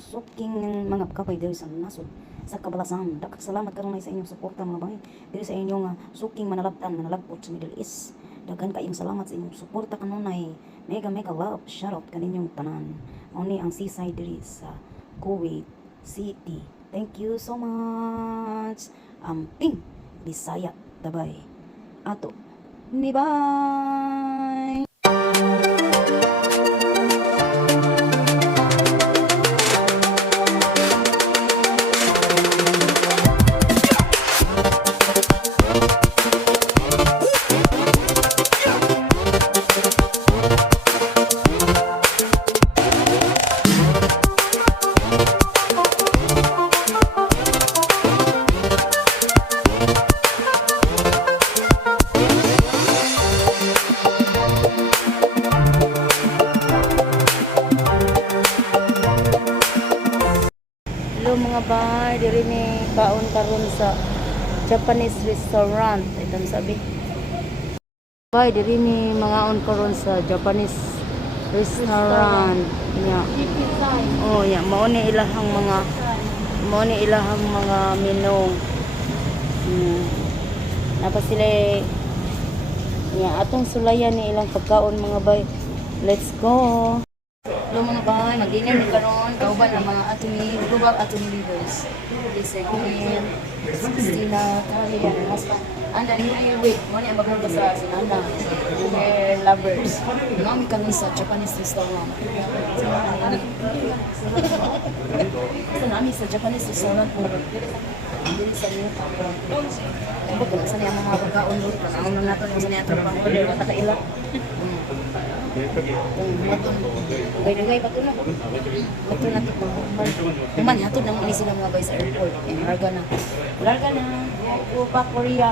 suking mga kapay diri sa nasod sa Kabalasan. Dakak salamat kanunay sa inyong suporta mga bay. Diri sa inyong suking manalabtan, manalabot sa Middle East. Daghan kayong salamat sa inyong suporta kanunay. Mega mega love, shoutout kaninyong tanan. Oni ang seaside diri sa Kuwait City. Thank you so much. Amping Bisaya Dabay. Ato. Ni bye. Hello mga bay, diri ni kaon karon sa Japanese restaurant. Itong sabi. Bay, diri ni mga on karon sa Japanese restaurant. Ya. Oh, ya, mao ni ilahang mga menu. Napa sila ya, atong sulayan ni ilang pagkaon mga bay. Let's go. Hello mga bay, mag-dinner ni karon kauban ang mga global attorney leaders. Disagreement, Christina, Talia, and husband. And then you wait, mo ni ang maganda sa sinana. We're lovers. Nami kami sa Japanese restaurant. Sa nami sa Japanese restaurant po. Dili sa niyo. Kung kung sa niya mga pagkaon mo, panahon na nato yung sa niya itong pang-order at nakaila. Gay-gay pa ito na. Ito na ito. Naman, hatod naman ini sila mga bay sa airport. Larga na. Larga na. Upa, Korea.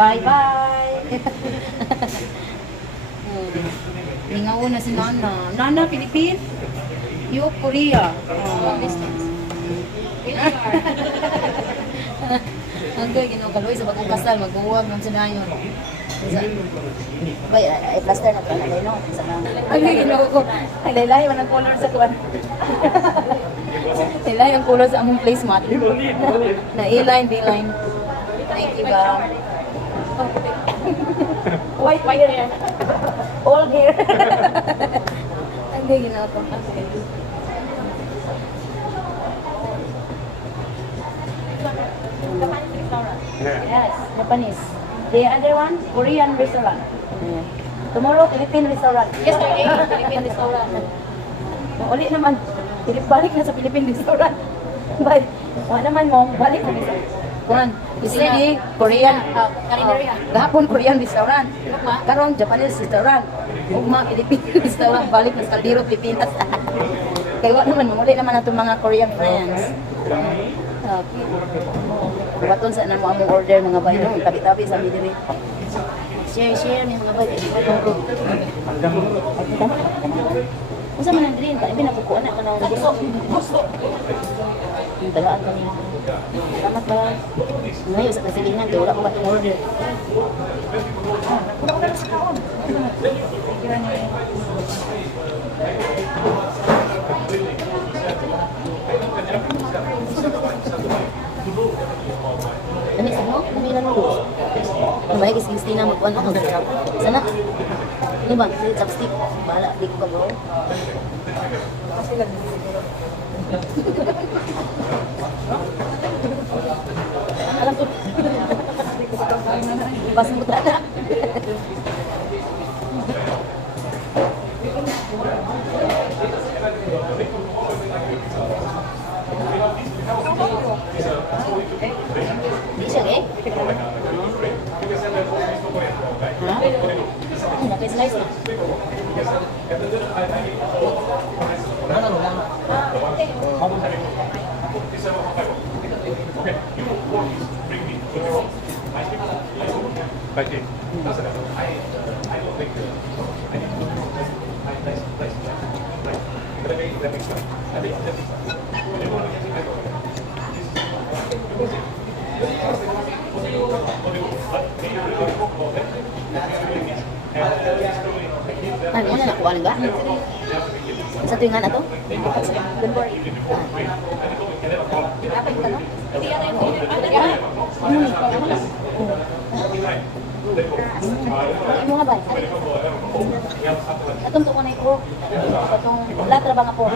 Bye-bye. Lingaw na si Nana. Nana, Philippines? You, Korea. Hanggang ginukaloy sa bagong kasal. Mag-uwag ng sinayon. Bay, ay plaster na pala no. Ay ginawa ko. Ay laylay man ang color sa kuan. Laylay ang color sa among placemat. Na A-line, B-line. Thank you ba. White here. All here. Ang ginawa ko. Yes, Japanese. The other one, Korean restaurant. Tomorrow, Philippine restaurant. Yesterday, Philippine restaurant. Uli naman, balik na sa Philippine restaurant. But, wala naman mo, balik na sa Kuan. Yesterday, Korean. Gahapon, Korean restaurant. Karon, Japanese restaurant. Ugma, Philippine restaurant. Balik na sa Caldero, Pilipinas. Kaya wala naman, uli naman na itong mga Korean friends. Okay. Baton sa namo among order mga bay no, tabi-tabi sa midiri. Share ni mga bay. Unsa man ang green, tabi na ko ana kana gusto. Tagaan kami. Salamat ba. Ngayon sa kasilingan kay wala ko ba order. Dami sa mo? Dami lang mo. May kis-kis na magkuhan ako. Sana? Ano ba? Chopstick. Bahala. Di ko ka bro. Alam ko. Pas mo tanda. Di siya eh? Ha? Naka-slice na. Ano na nakuha ba? Sa tuwingan na to? Don't worry. Dapat ka, no? Hindi yan ay ano nga ba? Atong to ko na ito. Atong latra ba nga po?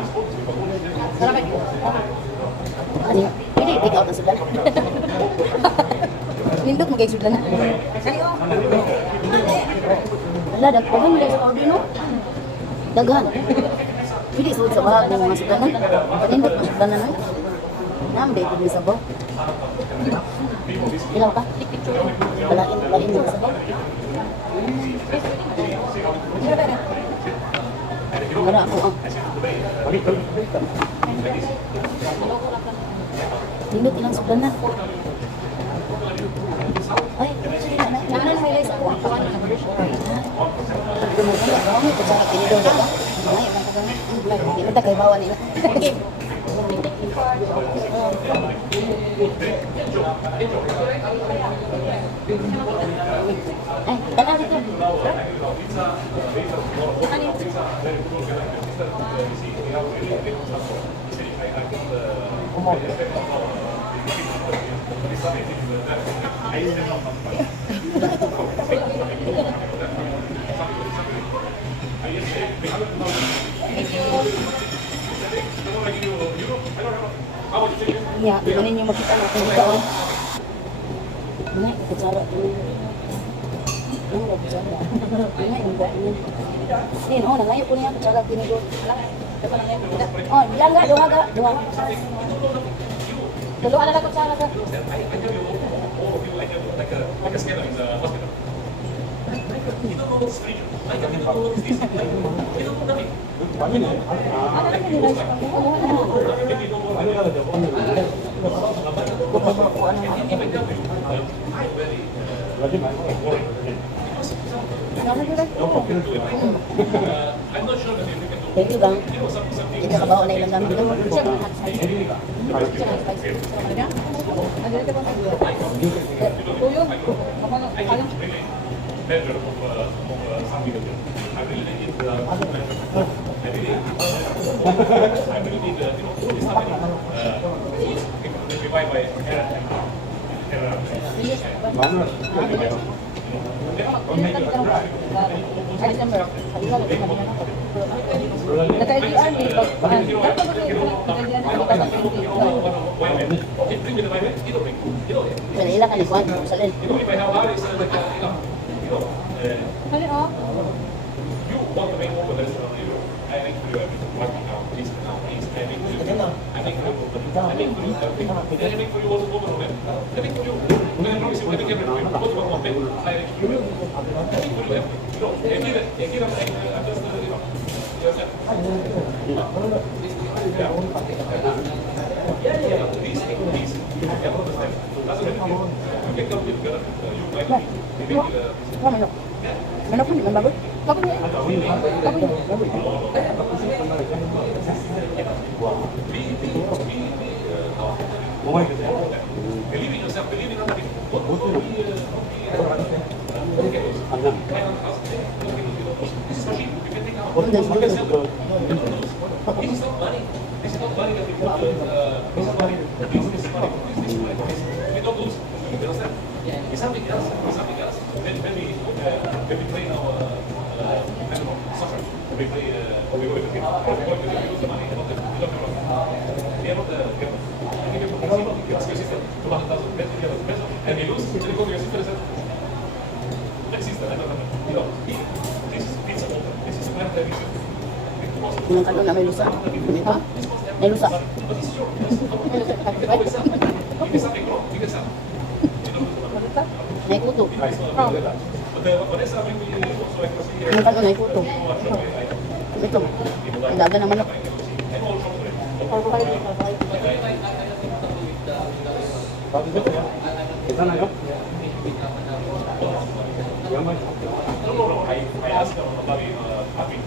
Salamat po. Ano yun? Pwede i-take out ang sudan. Nindot mo kayo sudan na. Wala, dagpagan mo sa order, no? Daghan. Pwede isuot sa bahag ng mga sudan na. Nindot mo sudan na, no? Namday, pwede sa baw. Ilaw ka? Balain mo sa baw. Wala ako, Nindot ilang sudan na. Ay, naman may guys ako. Dumugay ako, may kutsara tinidaw dito. Ay, ang kagawin. Hindi mo kay bawa nila. Ay, tala dito. Ya, di mana yung makita natin dito. Ini kutsara ini. Ini kutsara. Ini yung buat ini. Ini oh, nangayo ko niya kutsara tinigo. Oh, bilang ga, dua. Dulu ada kutsara ka. Thank you bang. Kita kabawa na ilang gamit lang. Kanila ka ni Juan, salin. Manok pun memang bagus. Bagus ya? Bagus. It's something else. When we play now, soccer, we play, we go with the people. We use the money, we don't you ask your sister, 200,000 pesos, and you lose, so you go to your sister and say, like sister, I don't know. You know, this is pizza open. This is a matter that we should. Yung kanon na may lusa. Ito? May lusa. But this is your business. You can always sell. If there's something wrong, you can sell. May kuto. But Vanessa, when we also like to see Yung kanon may kuto. Ito. Ang daga ng manok. Kita na yun. I asked her about happy.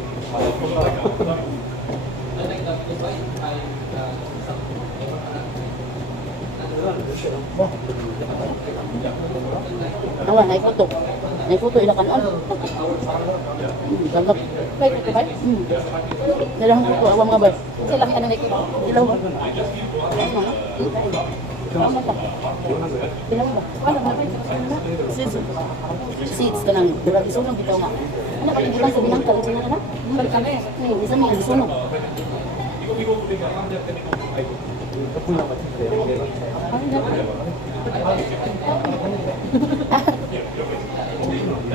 Awan, may kuto. May photo ila kanon. Gagap. Bay ko bay. Dalang ko awam nga bay. Sila kay ano ko. Sila ba? Seeds ka nang durag isunog bitaw nga. Ano pa gibutan sa binangkal sa na? Balik kami. Isa mi isunog.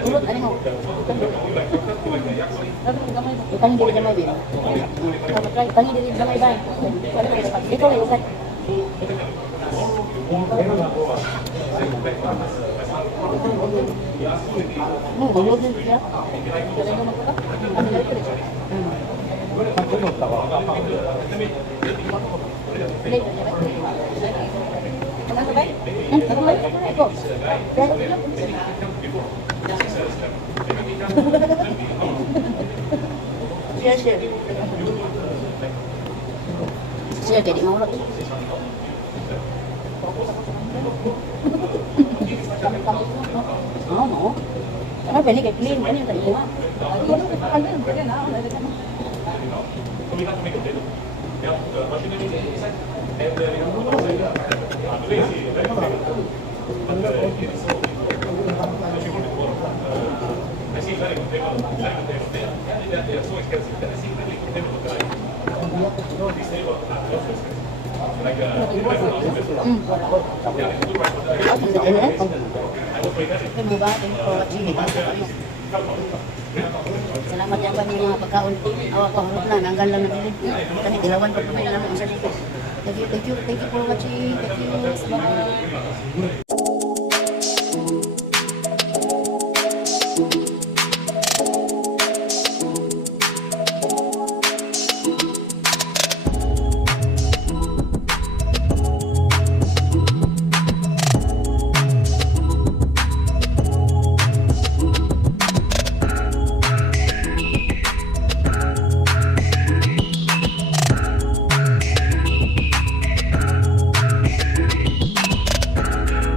Urut ani mo. Tangi diri gamay din. Tangi diri gamay bay. Ito ay usay. Magod din siya. Kaya mo magpaka. Ano na ito? Share kayak di mau lagi. No. Karena ini kayak clean, kan yang tadi cuma. Salamat yang banyak mga pagkaon. Awak ko harap na, nanggal lang nabili. Kani dilawan pa pa may alam ang sarili. Thank you for watching. Thank you. Bye.